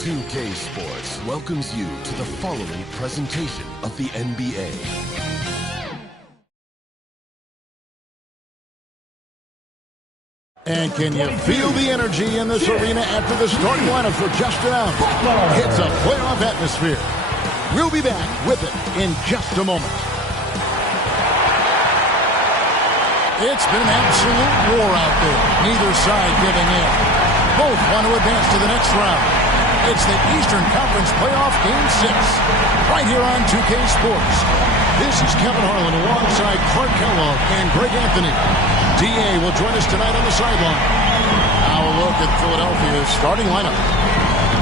2K Sports welcomes you to the following presentation of the NBA. And can you feel the energy in this arena after the starting lineup for just announced? It's a playoff atmosphere. We'll be back with it in just a moment. It's been an absolute war out there. Neither side giving in. Both want to advance to the next round. It's the Eastern Conference Playoff Game 6, right here on 2K Sports. This is Kevin Harlan alongside Clark Kellogg and Greg Anthony. D.A. will join us tonight on the sideline. Now a look at Philadelphia's starting lineup.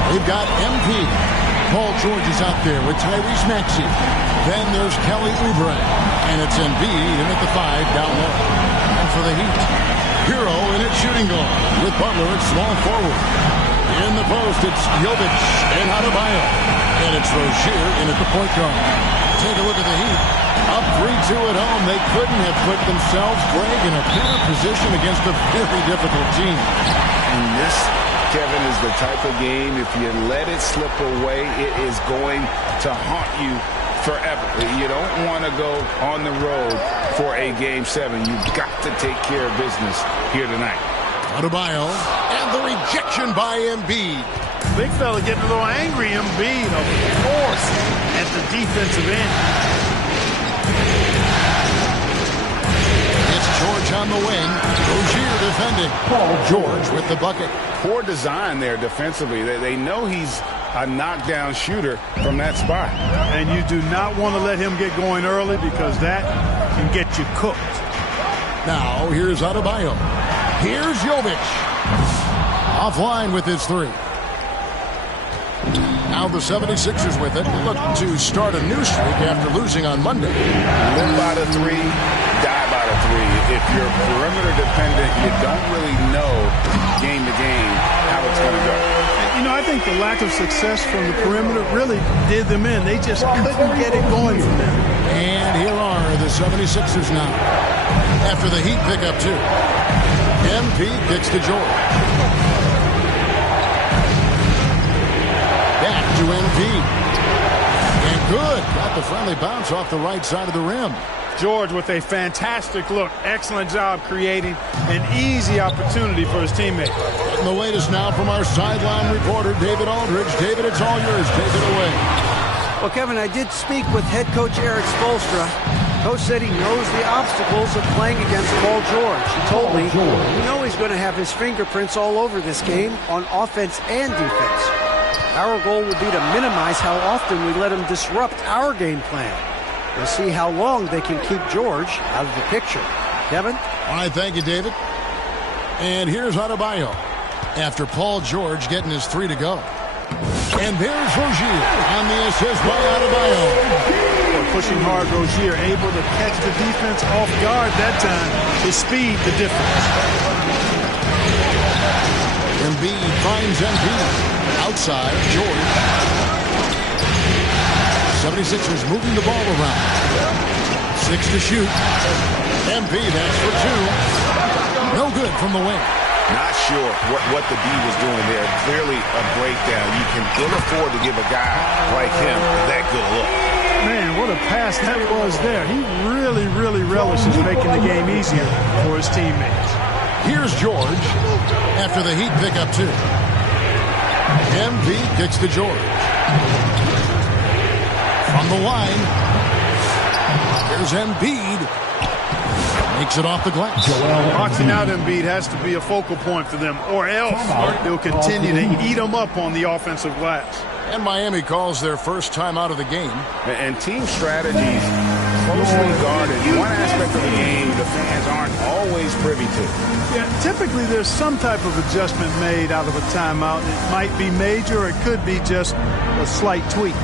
They've got MP. Paul George is out there with Tyrese Maxey. Then there's Kelly Oubre. And it's Embiid in at the 5 down low. And for the Heat, Hero in at shooting guard with Butler at small forward. In the post, it's Jovic and Adebayo. And it's Rozier in at the point guard. Take a look at the Heat. Up 3-2 at home. They couldn't have put themselves, Greg, in a better position against a very difficult team. And this, Kevin, is the type of game, if you let it slip away, it is going to haunt you forever. You don't want to go on the road for a Game 7. You've got to take care of business here tonight. Adebayo, and the rejection by Embiid. Big fella getting a little angry. Embiid, of course, at the defensive end. It's George on the wing. Rozier defending. Paul George with the bucket. Poor design there defensively. They know he's a knockdown shooter from that spot. And you do not want to let him get going early because that can get you cooked. Now, here's Adebayo. Here's Jovic. Offline with his three. Now the 76ers with it. Look to start a new streak after losing on Monday. Live by the three, die by the three. If you're perimeter dependent, you don't really know game to game how it's going to go. You know, I think the lack of success from the perimeter really did them in. They just couldn't get it going from them. And here are the 76ers now. After the Heat pick up two. MP kicks to George. Back to MP. And good. Got the friendly bounce off the right side of the rim. George with a fantastic look. Excellent job creating an easy opportunity for his teammate. And the latest now from our sideline reporter, David Aldridge. David, it's all yours. Take it away. Well, Kevin, I did speak with head coach Eric Spoelstra. Coach said he knows the obstacles of playing against Paul George. He told me, we know he's going to have his fingerprints all over this game on offense and defense. Our goal will be to minimize how often we let him disrupt our game plan. We'll see how long they can keep George out of the picture. Kevin? All right, thank you, David. And here's Adebayo after Paul George getting his three to go. And there's Rozier on the assist by Adebayo. Pushing hard, Rozier able to catch the defense off guard that time. His speed, the difference. Embiid finds Embiid. Outside, George. 76ers moving the ball around. 6 to shoot. MP, that's for 2. No good from the wing. Not sure what the D was doing there. Clearly a breakdown. You can ill afford to give a guy like him that good a look. Man, what a pass that was there. He really, really relishes making the game easier for his teammates. Here's George after the Heat pick up 2. MP kicks to George. From the line, here's Embiid. Makes it off the glass. Boxing out Embiid has to be a focal point for them, or else they'll continue to eat them up on the offensive glass. And Miami calls their first time out of the game. And team strategies closely guarded. One aspect of the game the fans aren't always privy to. Yeah, typically there's some type of adjustment made out of a timeout. It might be major, or it could be just a slight tweak.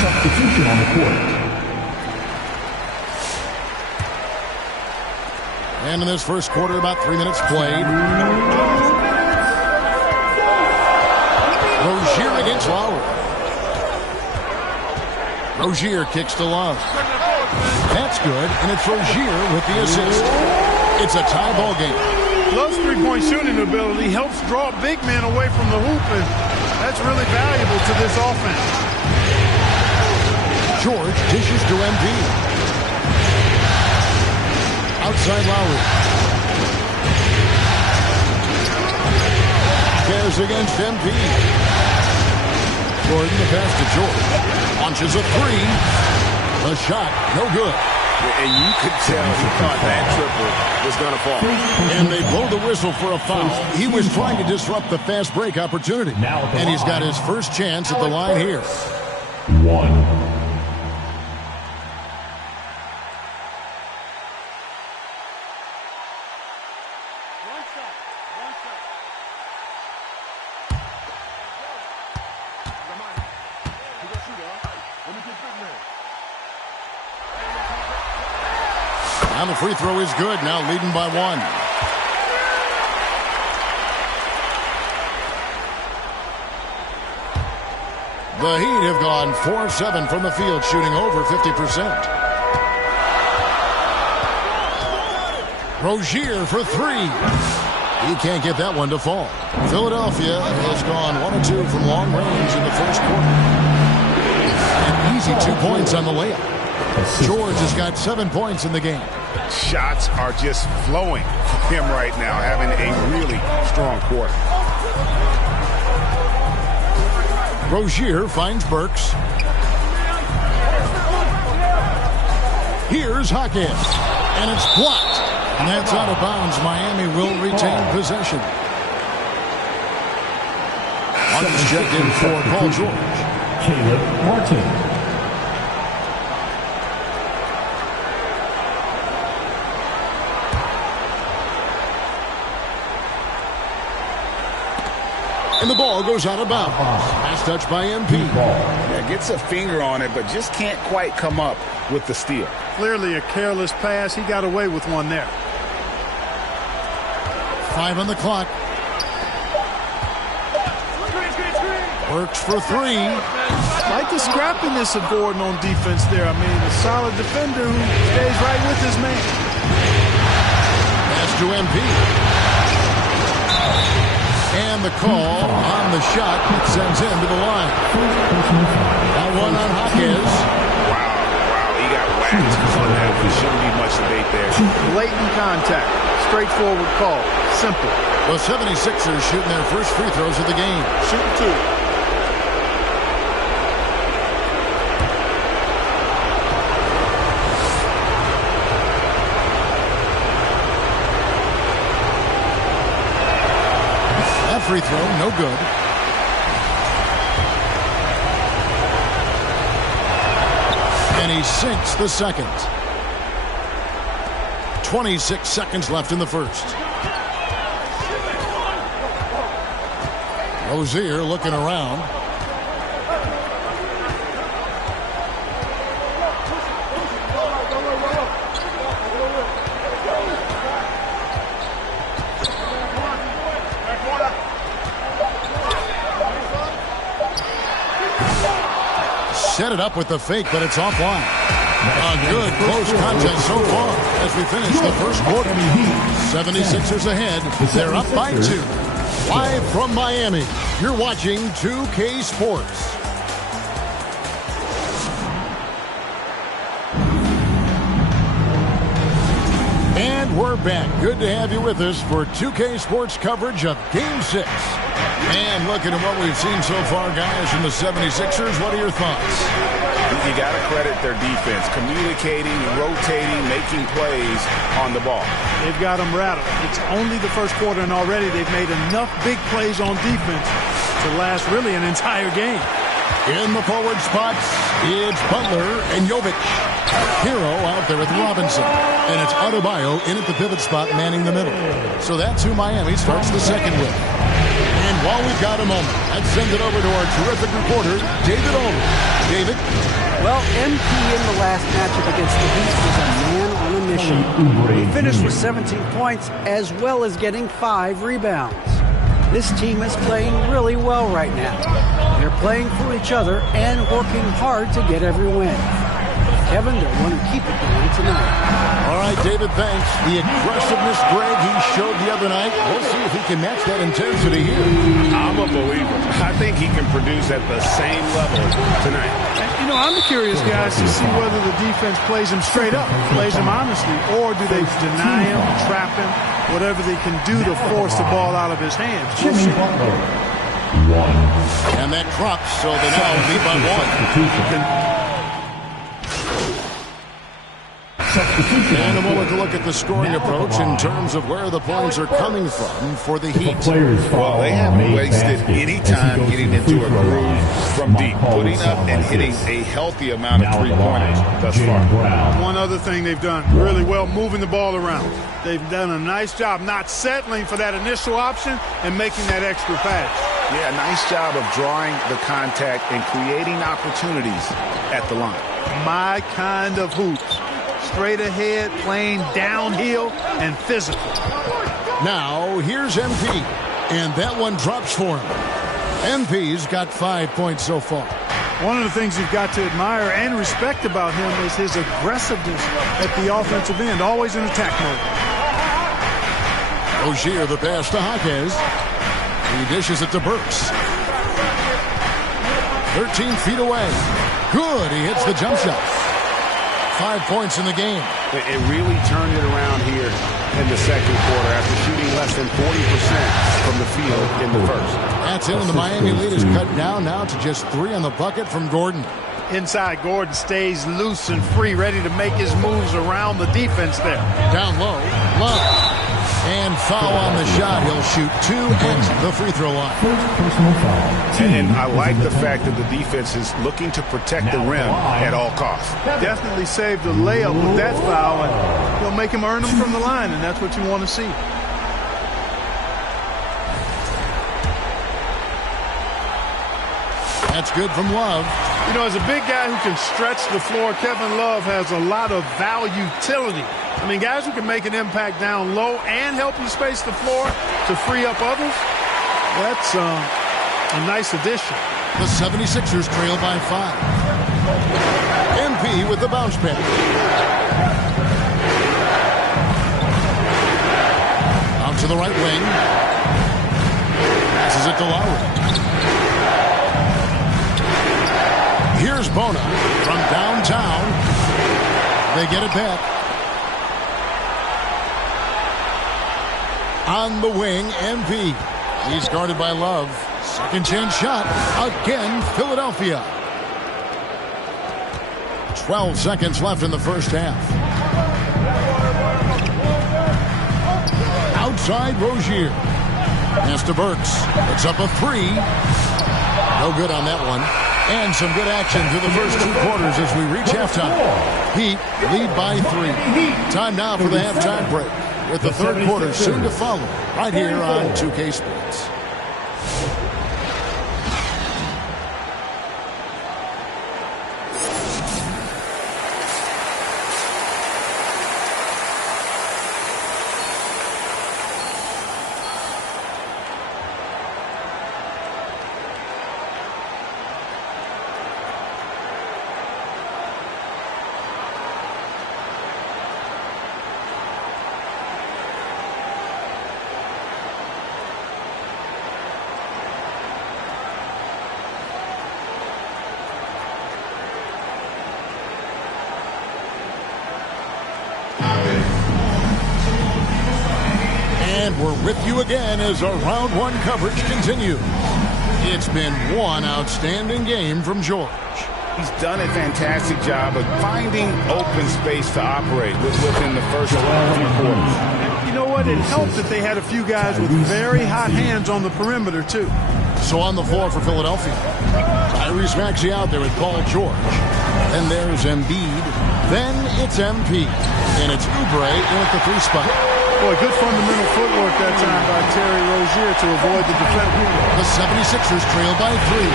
Substitution on the court. And in this first quarter, about 3 minutes played. against Lowry. Rozier kicks to Love. That's good, and it's Rozier with the assist. It's a tie ball game. Love's three-point shooting ability helps draw big men away from the hoop, and that's really valuable to this offense. George dishes to Embiid. Outside Lowry. Cares against Embiid. Jordan the pass to George. Launches a three. The shot, no good. And you could tell he thought that triple was going to fall. And they blow the whistle for a foul. He was trying to disrupt the fast break opportunity. And he's got his first chance at the line here. One. And the free throw is good, now leading by one. The Heat have gone 4 of 7 from the field, shooting over 50%. Rozier for three. He can't get that one to fall. Philadelphia has gone 1 of 2 from long range in the first quarter. An easy 2 points on the layup. George has got 7 points in the game. Shots are just flowing from him right now, having a really strong quarter. Rozier finds Burks. Here's Hawkins, and it's blocked. And that's out of bounds. Miami will retain possession. Martin's checked in for Paul George. Caleb Martin. And the ball goes out of bounds. Pass touch by MP. Yeah, gets a finger on it, but just can't quite come up with the steal. Clearly a careless pass. He got away with one there. 5 on the clock. Works for three. Like the scrappiness of Gordon on defense there. I mean, a solid defender who stays right with his man. Pass to MP. And the call on the shot sends him to the line. That one on Hawkins. Wow, he got whacked on that. There shouldn't be much debate there. Blatant contact. Straightforward call. Simple. The 76ers shooting their first free throws of the game. Shooting two. Free throw, no good. And he sinks the second. 26 seconds left in the first. Rozier looking around. Set it up with the fake, but it's offline. A good close contest so far as we finish the first quarter. 76ers ahead. They're up by 2. Live from Miami, you're watching 2K Sports. And we're back. Good to have you with us for 2K Sports coverage of Game 6. And looking at what we've seen so far, guys, from the 76ers, what are your thoughts? You got to credit their defense, communicating, rotating, making plays on the ball. They've got them rattled. It's only the first quarter, and already they've made enough big plays on defense to last really an entire game. In the forward spots, it's Butler and Jovic. Hero out there with Robinson. And it's Adebayo in at the pivot spot, manning the middle. So that's who Miami starts the second with. And while we've got a moment, let's send it over to our terrific reporter, David Aldridge. David? Well, MP in the last matchup against the Heat was a man on a mission. He finished with 17 points as well as getting 5 rebounds. This team is playing really well right now. They're playing for each other and working hard to get every win. Kevin, they're going to keep it going tonight. All right, David, thanks. The aggressiveness, Greg, he showed the other night. We'll see if he can match that intensity here. I'm a believer. I think he can produce at the same level tonight. You know, I'm curious, guys, to see whether the defense plays him straight up, plays him honestly, or do they deny him, trap him, whatever they can do to force the ball out of his hands. We'll see. And that drops, so they now lead by one. And a moment to look at the scoring approach in terms of where the points are coming from for the Heat. Well, they haven't wasted any time getting into a groove from deep, putting up and hitting a healthy amount of three-pointers thus far. One other thing they've done really well, moving the ball around. They've done a nice job not settling for that initial option and making that extra pass. Yeah, nice job of drawing the contact and creating opportunities at the line. My kind of hoops. Straight ahead, playing downhill, and physical. Now, here's MP. And that one drops for him. MP's got 5 points so far. One of the things you've got to admire and respect about him is his aggressiveness at the offensive end, always in attack mode. Rozier, the pass to Hawkins. He dishes it to Burks. 13 feet away. Good, he hits the jump shot. 5 points in the game. It really turned it around here in the second quarter after shooting less than 40% from the field in the first. That's it, and the Miami lead is cut down now to just 3 on the bucket from Gordon. Inside, Gordon stays loose and free, ready to make his moves around the defense there. Down low, Love. And foul on the shot. He'll shoot 2 at the free throw line. And I like the fact that the defense is looking to protect the rim at all costs. Definitely saved a layup with that foul, and he'll make him earn them from the line, and that's what you want to see. That's good from Love. You know, as a big guy who can stretch the floor, Kevin Love has a lot of utility. I mean, guys who can make an impact down low and help you space the floor to free up others, that's a nice addition. The 76ers trail by 5. MP with the bounce pass. Out to the right wing. Passes it to Lowry. Here's Bona from downtown. They get it back. On the wing, MP. He's guarded by Love. Second chance shot. Again, Philadelphia. 12 seconds left in the first half. Outside, Rozier. Pass to Burks. Puts up a 3. No good on that one. And some good action through the first 2 quarters as we reach halftime. Heat lead by 3. Time now for the halftime break, with the third quarter soon to follow, right here on 2K Sports. We're with you again as our round 1 coverage continues. It's been one outstanding game from George. He's done a fantastic job of finding open space to operate within the first few quarters. You know what? It helped that they had a few guys with very hot hands on the perimeter, too. So on the floor for Philadelphia, Tyrese Maxey out there with Paul George. Then there's Embiid. Then it's MP. And it's Oubre in at the 3 spot. Boy, good fundamental footwork that time by Terry Rozier to avoid the defender. The 76ers trail by 3.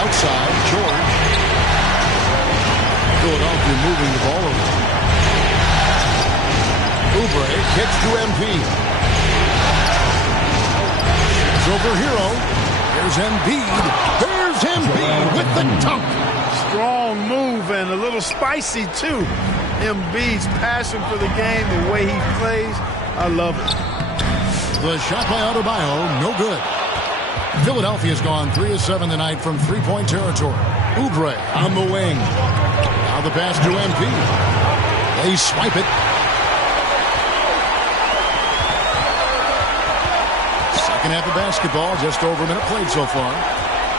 Outside, George. Philadelphia moving the ball around. Oubre kicks to MP. Here's over Hero. There's Embiid. There's Embiid with the dunk. Strong move and a little spicy, too. Embiid's passion for the game, the way he plays, I love it. The shot by Adebayo, no good. Philadelphia's gone 3 of 7 tonight from three-point territory. Oubre on the wing. Now the pass to Embiid. They swipe it. Second half of basketball, just over a minute played so far.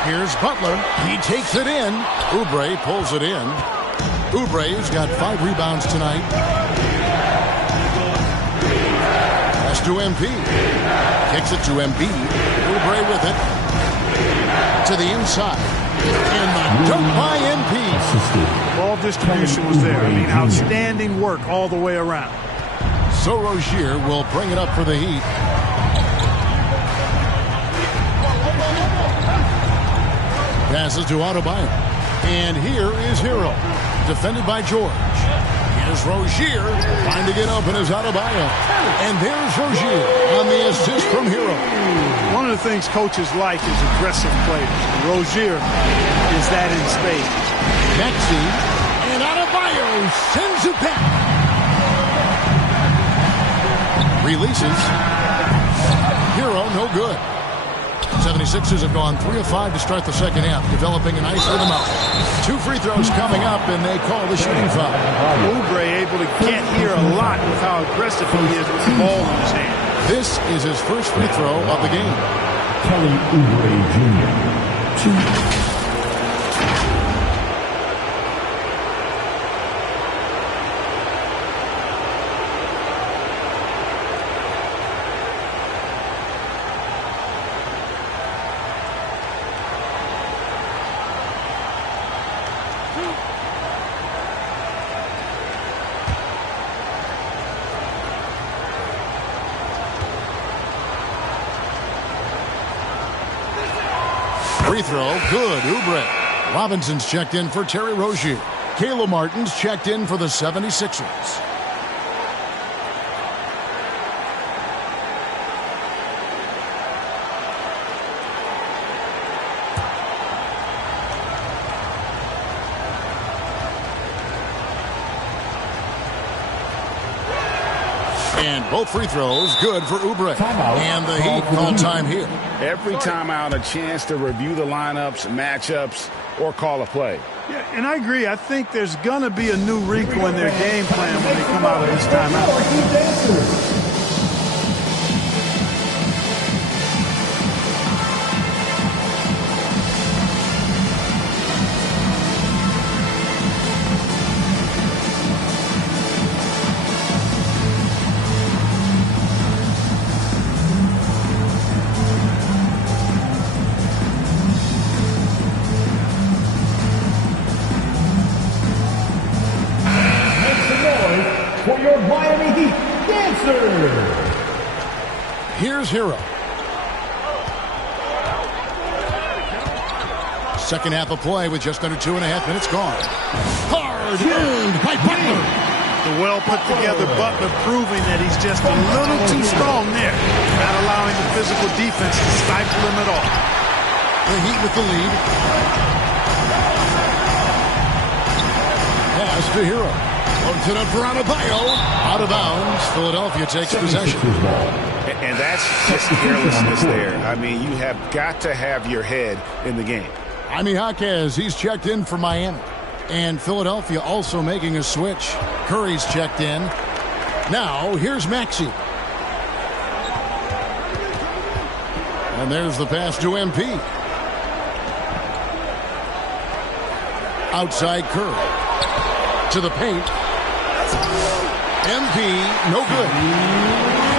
Here's Butler. He takes it in. Oubre pulls it in. Oubre's got 5 rebounds tonight. Pass to Embiid. Kicks it to Embiid. Oubre with it. To the inside. And the dunk by Embiid. Ball distribution was there. I mean, outstanding work all the way around. So Rozier will bring it up for the Heat. Passes to Adebayo. And here is Hero. Defended by George. Here's Rozier. Trying to get open is Adebayo. And there's Rozier on the assist from Hero. One of the things coaches like is aggressive players. Rozier is that in spades. Maxey. And Adebayo sends it back. Releases. Hero, no good. 76ers have gone 3 of 5 to start the second half, developing a nice rhythm out. 2 free throws coming up, and they call the shooting foul. Oubre able to get here a lot with how aggressive he is with the ball in his hand. This is his first free throw of the game. Kelly Oubre Jr. 2. Free throw, good, Oubre. Robinson's checked in for Terry Rozier. Caleb Martin's checked in for the 76ers. And both free throws good for Oubre. And the Heat call time here. Every timeout, a chance to review the lineups, matchups, or call a play. Yeah, and I agree. I think there's going to be a new wrinkle in their game plan when they come out of this timeout. Here's Hero. Second half of play with just under 2.5 minutes gone. Hard earned by Butler. The well put together Butler proving that he's just a little too strong there. Not allowing the physical defense to stifle him at all. The Heat with the lead. Pass to Hero. Puts it up for Adebayo. Out of bounds. Philadelphia takes possession. And that's just carelessness there. I mean, you have got to have your head in the game. Jaime Jaquez, he's checked in for Miami. And Philadelphia also making a switch. Curry's checked in. Now, here's Maxey. And there's the pass to MP. Outside Curry. To the paint. MP, no good.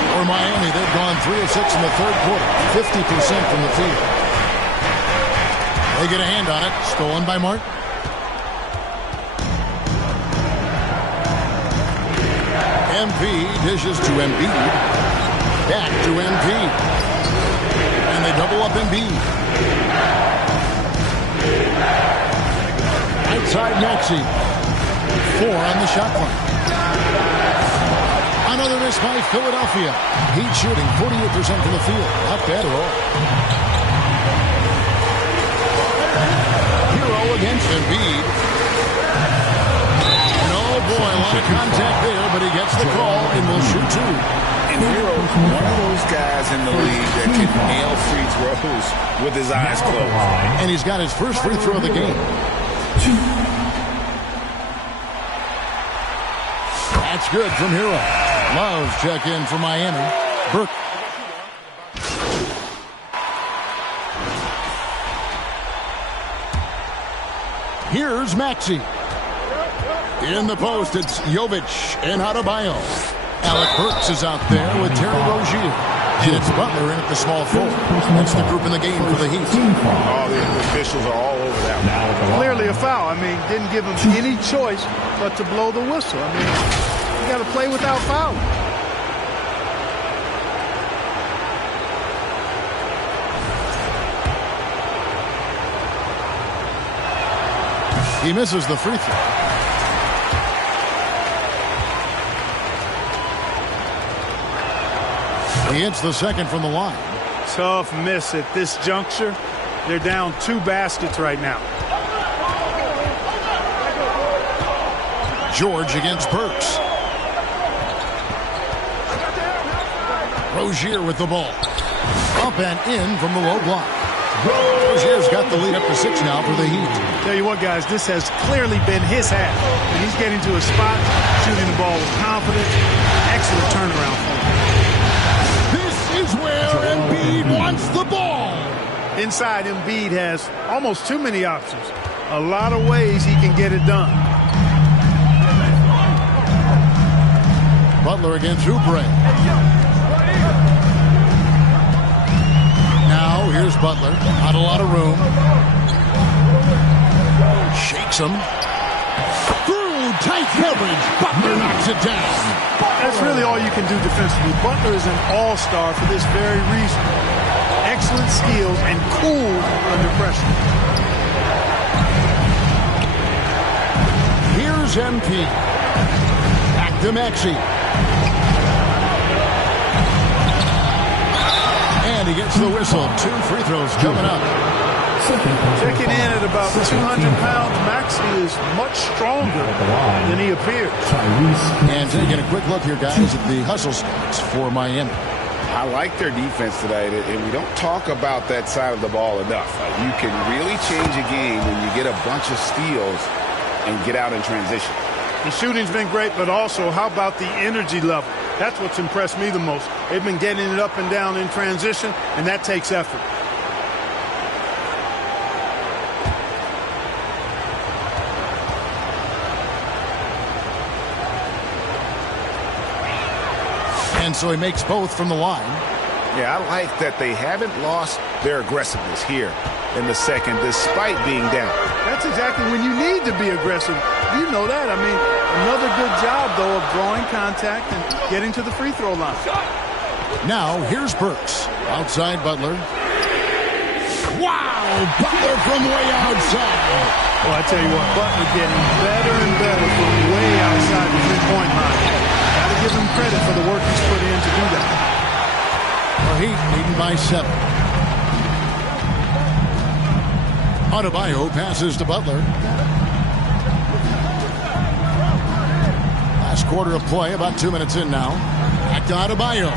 For Miami, they've gone 3 of 6 in the third quarter. 50% from the field. They get a hand on it. Stolen by Martin. MP dishes to Embiid. Back to Embiid. And they double up Embiid. Outside Maxey. 4 on the shot clock. Another miss by Philadelphia. Heat shooting 48% from the field. Not bad at all. Hero against Embiid. Oh boy, a lot of contact there, but he gets the call and will shoot two. And Hero, one of those guys in the league that can nail free throws with his eyes closed. And he's got his first free throw of the game. That's good from Hero. Love's check in for Miami. Burke. Here's Maxey. In the post, it's Jovic and Adebayo. Alec Burks is out there with Terry Rozier. And it's Butler in at the small forward. That's the group in the game for the Heat. All the officials are all over that one. Clearly a foul. I mean, didn't give him any choice but to blow the whistle. I mean, you got to play without fouling. He misses the free throw. He hits the second from the line. Tough miss at this juncture. They're down 2 baskets right now. George against Burks. Rozier with the ball. Up and in from the low block. Rozier's got the lead up to 6 now for the Heat. Tell you what, guys, this has clearly been his half. And he's getting to a spot, shooting the ball with confidence. Excellent turnaround for him. This is where Embiid wants the ball. Inside, Embiid has almost too many options. A lot of ways he can get it done. Butler against Oubre. Now here's Butler. Not a lot of room. Shakes him. Through tight coverage. Butler knocks it down. That's really all you can do defensively. Butler is an all-star for this very reason. Excellent skills and cool under pressure. Here's MP. Back to Maxey. And he gets the whistle. 2 free throws coming up. Checking in at about 200 pounds, Maxey is much stronger than he appears. And taking a quick look here, guys, at the hustles for Miami. I like their defense tonight, and we don't talk about that side of the ball enough. You can really change a game when you get a bunch of steals and get out in transition. The shooting's been great, but also how about the energy level? That's what's impressed me the most. They've been getting it up and down in transition, and that takes effort. And so he makes both from the line. Yeah, I like that they haven't lost their aggressiveness here in the second, despite being down. That's exactly when you need to be aggressive. You know that. I mean, another good job, though, of drawing contact and getting to the free throw line. Now, here's Burks. Outside Butler. Wow! Butler from way outside. Well, I tell you what, Butler getting better and better from way outside the three-point line. Got to give him credit for the work he's put in to do that. The Heat leading by 7. Adebayo passes to Butler. Last quarter of play, about 2 minutes in now. Back to Adebayo.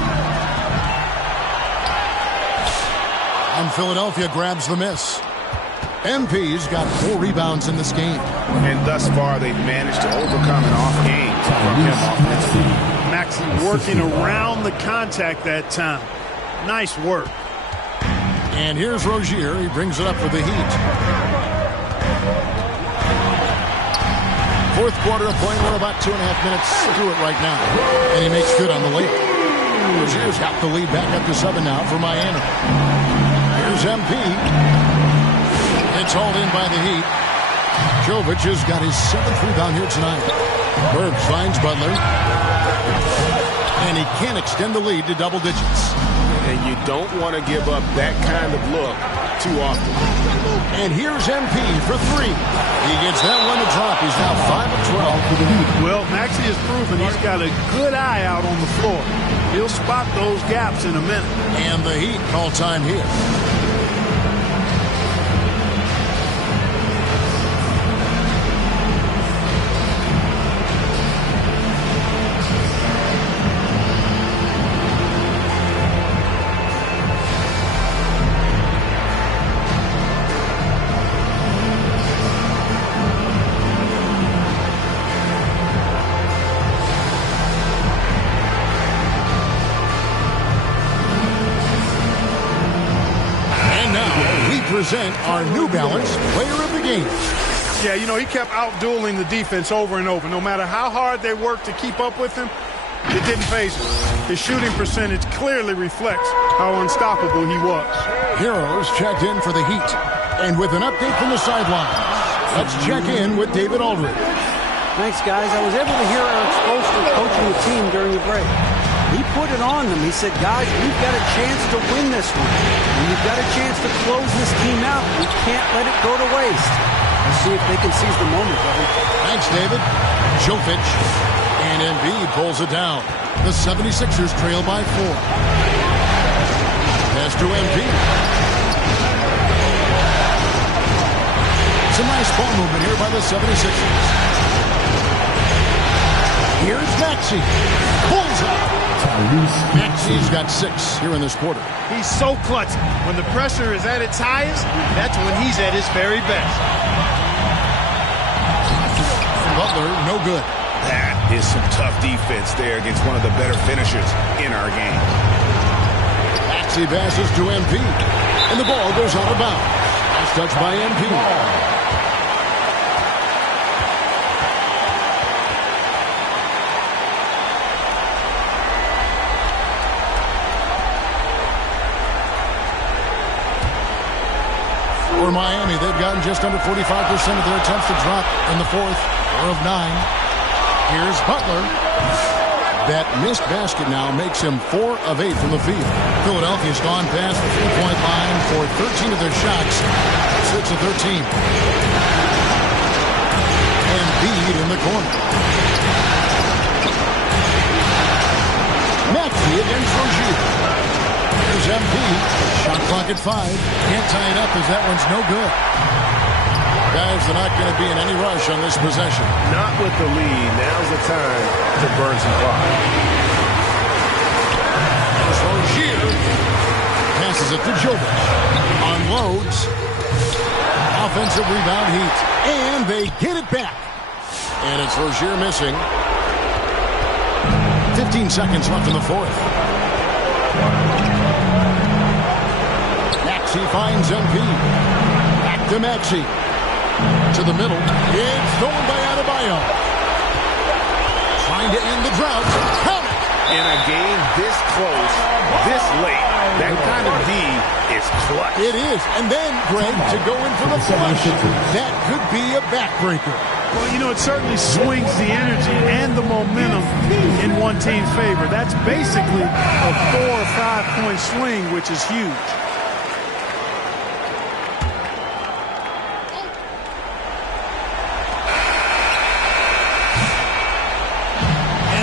And Philadelphia grabs the miss. MP's got 4 rebounds in this game. And thus far, they've managed to overcome an off game from him offensively. Maxey working around the contact that time. Nice work. And here's Rozier. He brings it up for the Heat. Fourth quarter of play. We're about 2.5 minutes through it right now. And he makes good on the layup. Rozier's got the lead back up to 7 now for Miami. Here's MP. It's hauled in by the Heat. Jovic has got his 7th rebound here tonight. Burks finds Butler. And he can't extend the lead to double digits. And you don't want to give up that kind of look too often. And here's MP for three. He gets that one to drop. He's now 5 of 12. Well, Maxey has proven he's got a good eye out on the floor. He'll spot those gaps in a minute. And the Heat call time here. Present our New Balance player of the game. Yeah, you know, he kept out-dueling the defense over and over. No matter how hard they worked to keep up with him, it didn't faze him. His shooting percentage clearly reflects how unstoppable he was. Heroes checked in for the Heat. And with an update from the sidelines, let's check in with David Aldridge. Thanks, guys. I was able to hear Eric Spoelstra coaching the team during the break. He put it on them. He said, guys, we've got a chance to win this one. And we've got a chance to close this team out. We can't let it go to waste. Let's see if they can seize the moment, brother. Thanks, David. Jovic. And Embiid pulls it down. The 76ers trail by 4. Pass to Embiid. It's a nice ball movement here by the 76ers. Here's Maxey. Pulls up. Maxey's got 6 here in this quarter. He's so clutch. When the pressure is at its highest, that's when he's at his very best. Butler, no good. That is some tough defense there against one of the better finishers in our game. Maxey passes to MP. And the ball goes out of bounds. Nice touch by MP. For Miami, they've gotten just under 45% of their attempts to drop in the fourth, 4 of 9. Here's Butler. That missed basket now makes him 4 of 8 from the field. Philadelphia's gone past the three-point line for 13 of their shots, 6 of 13. Embiid in the corner. Maxey against Rozier. Here's MP. Shot clock at 5. Can't tie it up as that one's no good. Guys, they're not going to be in any rush on this possession. Not with the lead. Now's the time to burn some clock. There's Rozier. Passes it to Jovic. Unloads. Offensive rebound Heat. And they get it back. And it's Rozier missing. 15 seconds left in the fourth. Maxey finds MP. Back to Maxey. To the middle. It's stolen by Adebayo. Trying to end the drought. Count it. In a game this close, this late, that kind of D is clutch. It is. And then, Greg, to go in for the flush. That could be a backbreaker. Well, you know, it certainly swings the energy and the momentum in one team's favor. That's basically a 4 or 5 point swing, which is huge.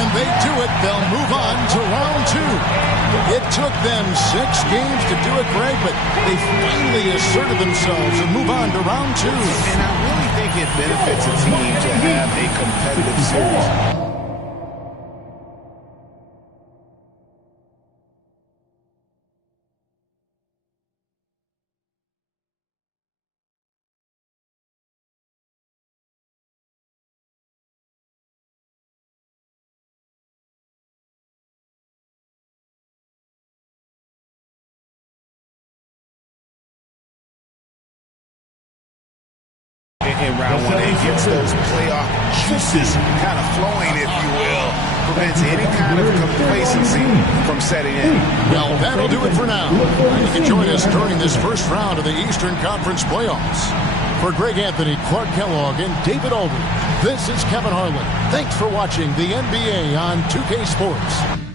They do it, they'll move on to round 2. It took them 6 games to do it, Greg, but they finally asserted themselves and move on to round 2. And I really think it benefits a team to have a competitive series. In round 1, it gets those playoff juices kind of flowing, if you will. Prevents any kind of complacency from setting in. Well, that'll do it for now. And you can join us during this first round of the Eastern Conference playoffs. For Greg Anthony, Clark Kellogg, and David Aldridge, this is Kevin Harlan. Thanks for watching the NBA on 2K Sports.